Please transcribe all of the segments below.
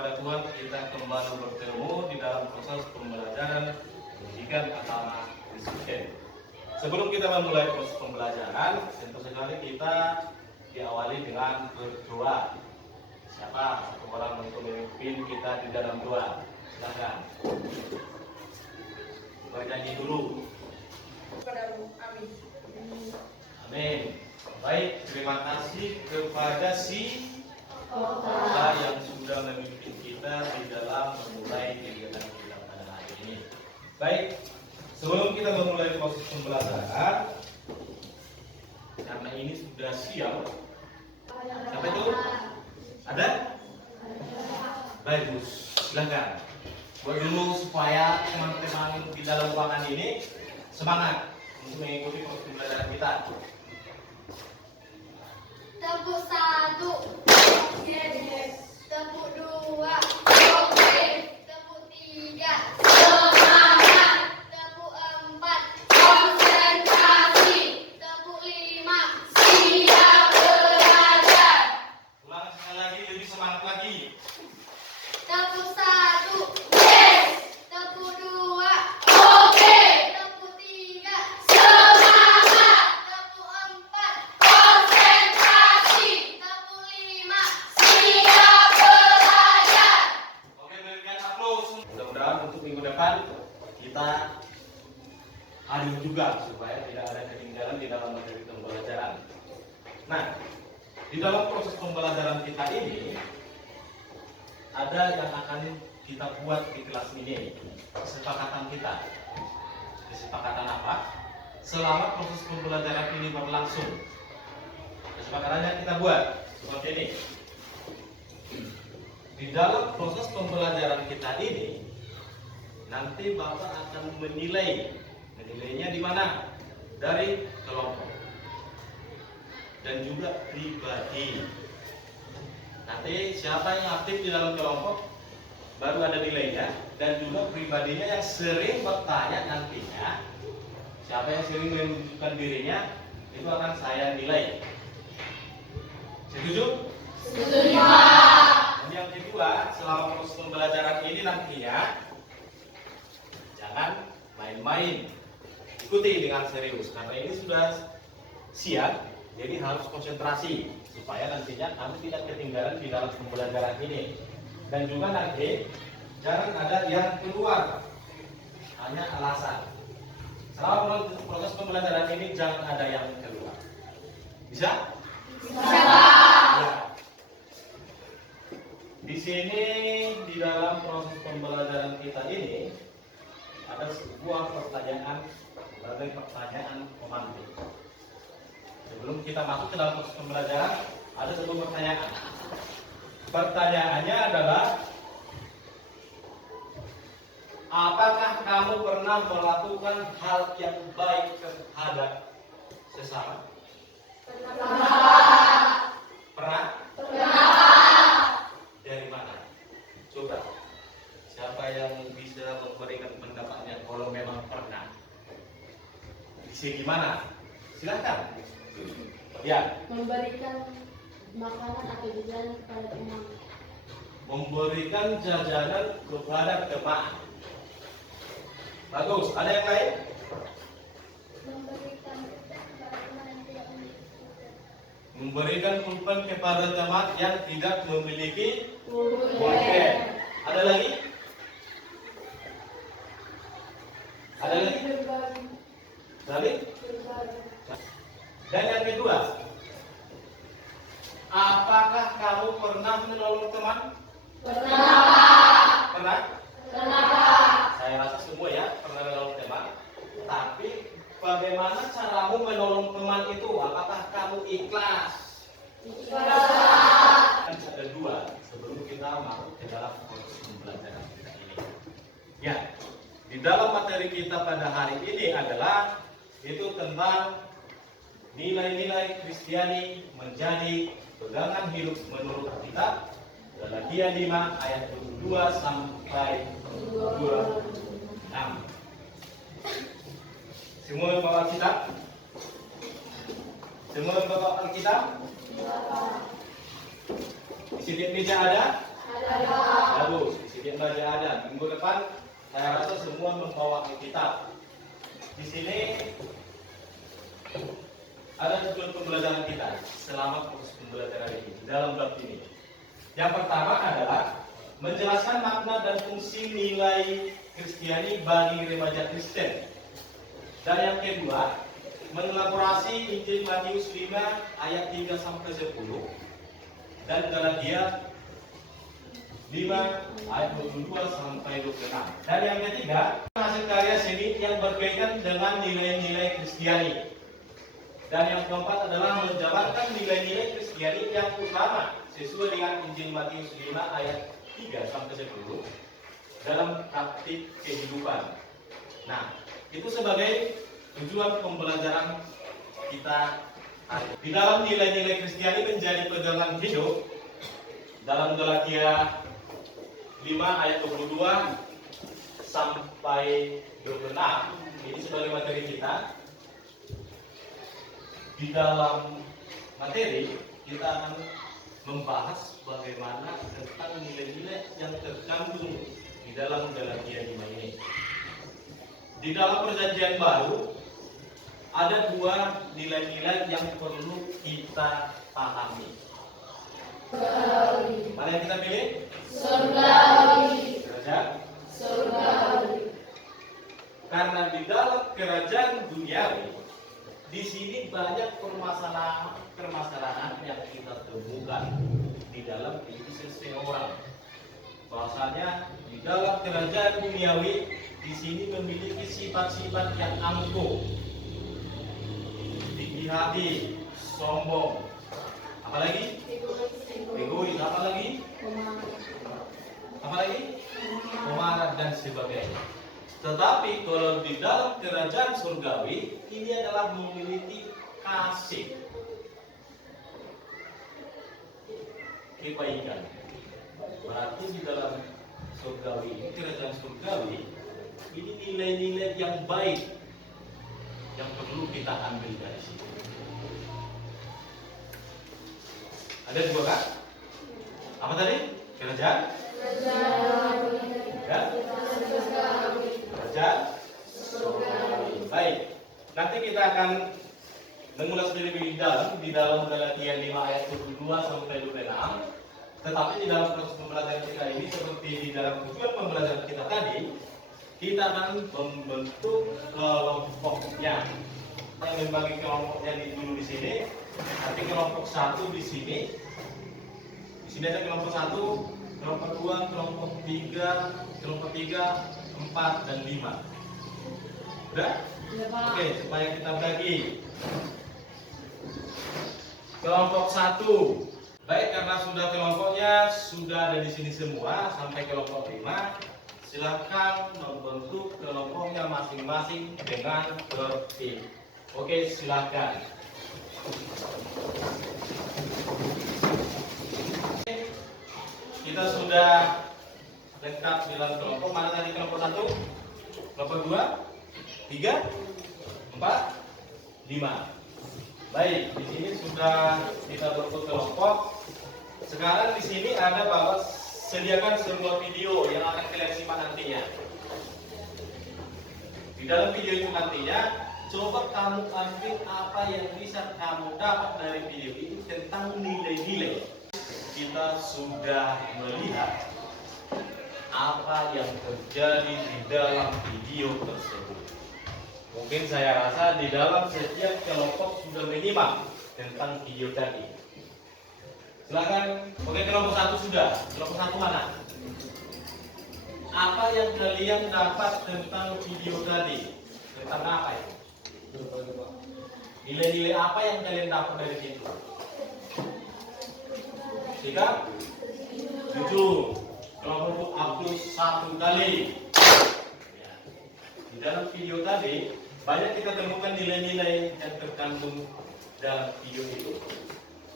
kepada Tuhan kita kembali bertemu di dalam proses pembelajaran pendidikan agama Kristen. Sebelum kita memulai proses pembelajaran, tentu sekali kita diawali dengan berdoa. Siapa satu orang untuk memimpin kita di dalam doa? Silakan. Bernyanyi dulu. Amin. Amin. Baik, terima kasih kepada si Allah yang sudah memimpin kita di dalam memulai kegiatan kita pada hari ini. Baik, sebelum kita memulai proses pembelajaran, karena ini sudah siang. Siapa itu? Ada? Bagus, silakan. Buat dulu supaya teman-teman di dalam ruangan ini semangat untuk mengikuti proses pembelajaran kita. Tepuk 1, yes. Tepuk 2, oke. Tepuk 3, semangat. Tepuk 4, konsentrasi. Tepuk 5, siap belajar. Ulang sekali lagi, lebih semangat lagi. Tepuk 1, yes. Tepuk 2, oke. Tepuk 3, semangat. Tepuk 4, konsentrasi. Tepuk 5, siap belajar. Oke, berikan aplaus. Mudah-mudahan untuk minggu depan kita hadir juga supaya tidak ada ketinggalan di dalam materi pembelajaran. Nah, di dalam proses pembelajaran kita ini ada yang akan kita buat di kelas ini. Kesepakatan kita. Kesepakatan apa? Selama proses pembelajaran ini berlangsung. Kesepakatannya kita buat seperti ini. Di dalam proses pembelajaran kita ini, nanti Bapak akan menilai. Menilainya di mana? Dari kelompok. Dan juga pribadi. Nanti siapa yang aktif di dalam kelompok, baru ada nilainya. Dan juga pribadinya yang sering bertanya nantinya. Siapa yang sering menunjukkan dirinya, itu akan saya nilai. Setuju? Setuju. Dan yang kedua, selama proses pembelajaran ini nantinya jangan main-main, ikuti dengan serius karena ini sudah siang, jadi harus konsentrasi supaya nantinya kamu tidak ketinggalan di dalam pembelajaran ini. Dan juga nanti jangan ada yang keluar hanya alasan. Selama proses pembelajaran ini jangan ada yang keluar. Bisa? Ya. Di sini di dalam proses pembelajaran kita ini ada sebuah pertanyaan sebagai pertanyaan pemantik. Sebelum kita masuk ke dalam proses pembelajaran, ada sebuah pertanyaan. Pertanyaannya adalah, apakah kamu pernah melakukan hal yang baik terhadap sesama? Pernah? Dari mana? Coba. Siapa yang bisa memberikan pendapatnya kalau memang pernah? Bisa gimana? Silakan. Ya. Memberikan makanan atau jajanan kepada teman. Memberikan jajanan kepada teman. Bagus. Ada yang lain? Memberikan umpan kepada teman yang tidak memiliki Memberikan umpan kepada teman yang tidak memiliki pulpen. Ada lagi? Ada lagi? Berbagi. Saling? Berbagi. Dan yang kedua, apakah kamu pernah menolong teman? Pernah. Pernah? Pernah. Saya rasa semua ya pernah menolong teman. Tapi bagaimana caramu menolong teman itu? Apakah kamu ikhlas? Ikhlas. Ada dua sebelum kita masuk ke dalam proses pembelajaran kita ini. Ya, di dalam materi kita pada hari ini adalah itu tentang nilai-nilai Kristiani menjadi pegangan hidup menurut Alkitab. Galatia 5 ayat 22 sampai 26. Semua bawa Alkitab? Semua bawa Alkitab? Di sini meja ada? Ada. Bagus, di sini baca ada. Minggu depan saya rasa semua membawa Alkitab. Di sini ada tujuan pembelajaran kita selama proses pembelajaran ini dalam bab ini. Yang pertama adalah menjelaskan makna dan fungsi nilai Kristiani bagi remaja Kristen. Dan yang kedua, mengelaborasi Injil Matius 5 ayat 3 sampai 10 dan Galatia 5 ayat 22 sampai 26. Dan yang ketiga, hasil karya seni yang berkaitan dengan nilai-nilai Kristiani. Dan yang keempat adalah menjabarkan nilai-nilai Kristiani yang utama sesuai dengan Injil Matius 5 ayat 3 sampai 10 dalam praktik kehidupan. Nah, itu sebagai tujuan pembelajaran kita hari ini. Di dalam nilai-nilai Kristiani menjadi pegangan hidup dalam Galatia 5 ayat 22 sampai 26 ini sebagai materi kita. Di dalam materi kita akan membahas bagaimana tentang nilai-nilai yang terkandung di dalam Galatia 5 ini. Di dalam perjanjian baru ada dua nilai-nilai yang perlu kita pahami. Mana yang kita pilih? Surgawi. Kerajaan. Surgawi. Karena di dalam kerajaan duniawi di sini banyak permasalahan yang kita temukan di dalam diri seseorang. Bahwasanya di dalam kerajaan duniawi di sini memiliki sifat-sifat yang angkuh, tinggi hati, sombong, apalagi egois, apalagi pemarah dan sebagainya. Tetapi kalau di dalam kerajaan surgawi ini adalah memiliki kasih, kebaikan. Berarti di dalam surgawi ini, kerajaan surgawi ini nilai-nilai yang baik yang perlu kita ambil dari sini. Ada dua kan? Apa tadi? Kerajaan? Ya? Kerajaan? Baik. Nanti kita akan mengulas lebih dalam di dalam Galatia 5 ayat 22 sampai 26. Tetapi di dalam proses pembelajaran kita ini, seperti di dalam tujuan pembelajaran kita tadi, kita akan membentuk kelompoknya. Yang membagi kelompoknya dulu di sini. Nanti kelompok 1 di sini. Di sini ada kelompok 1, kelompok 2, kelompok 3, 4 dan 5. Udah? Oke, supaya kita bagi. Kelompok 1. Baik, karena sudah kelompoknya sudah ada di sini semua sampai kelompok 5, silakan membentuk kelompoknya masing-masing dengan tertib. Oke, silakan. Kita sudah lengkap dalam kelompok. Mana tadi kelompok 1? Kelompok 2? 3? 4? 5. Baik, di sini sudah kita bentuk kelompok. Sekarang di sini ada Bapak sediakan sebuah video yang akan kalian simak nantinya. Di dalam video itu nantinya, coba kamu ambil apa yang bisa kamu dapat dari video itu tentang nilai-nilai. Kita sudah melihat apa yang terjadi di dalam video tersebut. Mungkin saya rasa di dalam setiap kelompok sudah menyimak tentang video tadi. Silakan. Oke, kelompok 1 sudah. Kelompok 1 mana? Apa yang kalian dapat tentang video tadi? Tentang apa ya? Nilai-nilai apa yang kalian dapat dari situ? Sikap? 7. Kelompok Abdul 1 kali. Ya. Di dalam video tadi banyak kita temukan nilai-nilai yang terkandung dalam video itu.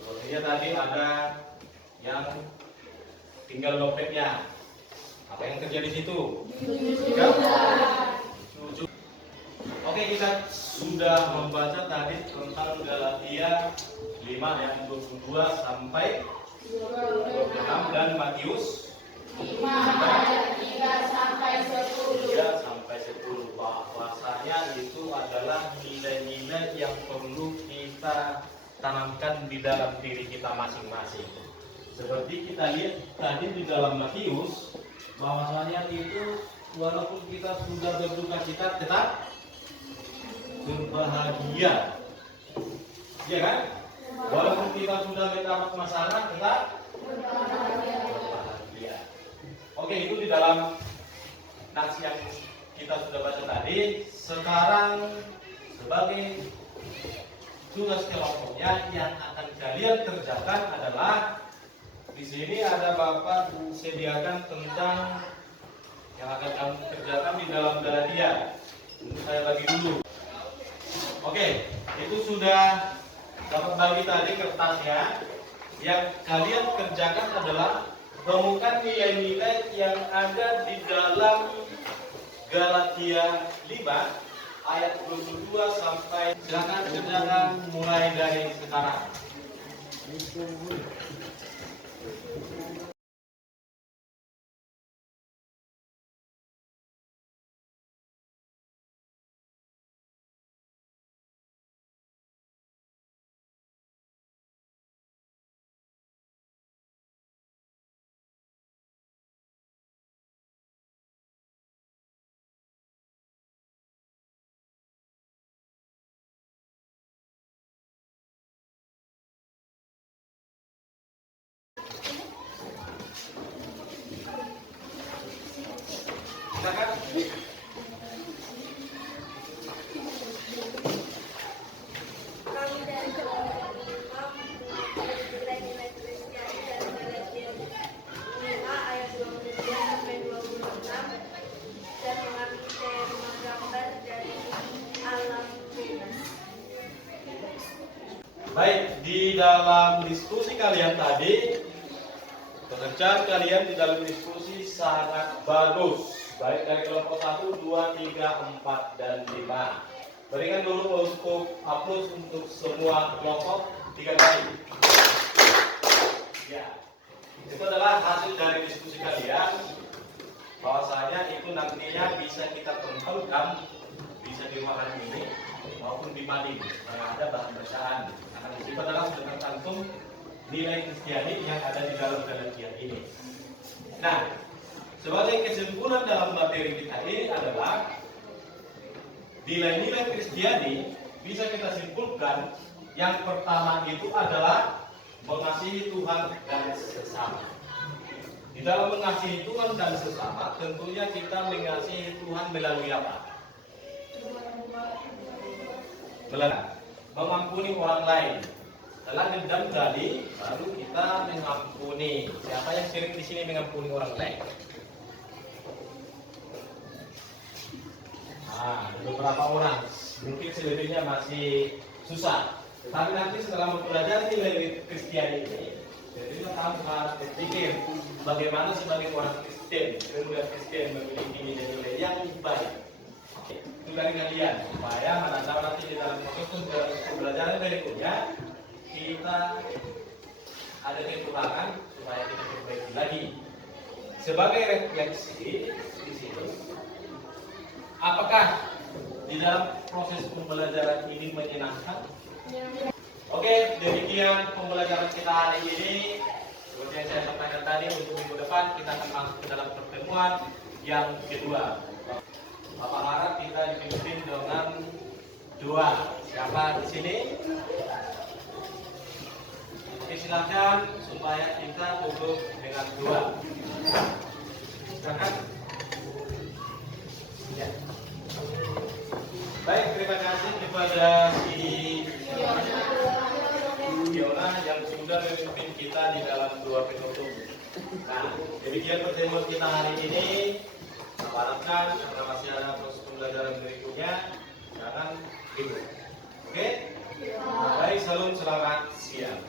Sepertinya tadi ada yang tinggal dompetnya. Apa yang terjadi di situ? Oke, kita sudah membaca tadi tentang Galatia 5 ayat 22 sampai 26 dan Matius 5 ayat 3 sampai 10. 3 sampai 10. Bahwasanya itu adalah nilai-nilai yang perlu kita tanamkan di dalam diri kita masing-masing. Seperti kita lihat tadi di dalam Matius, bahwasanya itu walaupun kita sudah berduka cita tetap berbahagia. Iya kan? Walaupun kita sudah mendapat masalah tetap berbahagia. Oke, itu di dalam nats yang kita sudah baca tadi. Sekarang sebagai tugas kelompoknya yang akan kalian kerjakan adalah di sini ada Bapak sediakan tentang yang akan kamu kerjakan di dalam Galatia. Untuk saya bagi dulu. Oke, itu sudah dapat bagi tadi kertasnya. Yang kalian kerjakan adalah temukan nilai-nilai yang ada di dalam Galatia 5 ayat 22 sampai, silakan kerjakan mulai dari sekarang. Silakan. Kami dari kelompok 5 nilai-nilai Kristiani dan Galatia 5 ayat 22 sampai 26 dan mengambil tema gambar dari alam bebas. Baik, di dalam diskusi kalian tadi, pekerjaan kalian di dalam diskusi sangat bagus. Baik dari kelompok 1, 2, 3, 4, dan 5. Berikan dulu untuk aplaus untuk semua kelompok 3 kali. Ya, itu adalah hasil dari diskusi kalian. Bahwasanya itu nantinya bisa kita tempelkan, bisa di ruangan ini maupun di mading. Karena ada bahan bacaan. Akan itu adalah sudah tercantum nilai Kristiani yang ada di dalam Galatia ini. Nah, sebagai kesimpulan dalam materi kita ini adalah nilai-nilai Kristiani bisa kita simpulkan yang pertama itu adalah mengasihi Tuhan dan sesama. Di dalam mengasihi Tuhan dan sesama, tentunya kita mengasihi Tuhan melalui apa? Melalui mengampuni orang lain. Setelah dendam tadi, baru kita mengampuni. Siapa yang sering di sini mengampuni orang lain? Nah, beberapa orang. Mungkin selebihnya masih susah. Tetapi nanti setelah mempelajari nilai Kristiani ini, jadi kita harus berpikir bagaimana sebagai orang Kristen, kemudian Kristen memiliki nilai-nilai yang baik. Itu dari kalian, supaya nanti di dalam proses pembelajaran berikutnya kita ada kekurangan supaya kita perbaiki lagi. Sebagai refleksi di sini, apakah di dalam proses pembelajaran ini menyenangkan? Oke, demikian pembelajaran kita hari ini. Seperti yang saya sampaikan tadi, untuk minggu depan kita akan masuk ke dalam pertemuan yang kedua. Bapak harap kita dipimpin dengan doa. Siapa di sini? Oke, silakan supaya kita tutup dengan doa. Silakan. Ya. Baik, terima kasih kepada si Fiona yang sudah memimpin kita di dalam doa penutup. Nah, demikian pertemuan kita hari ini. Saya harapkan karena masih ada proses pembelajaran berikutnya, jangan ribut. Oke? Baik, salam, selamat siang.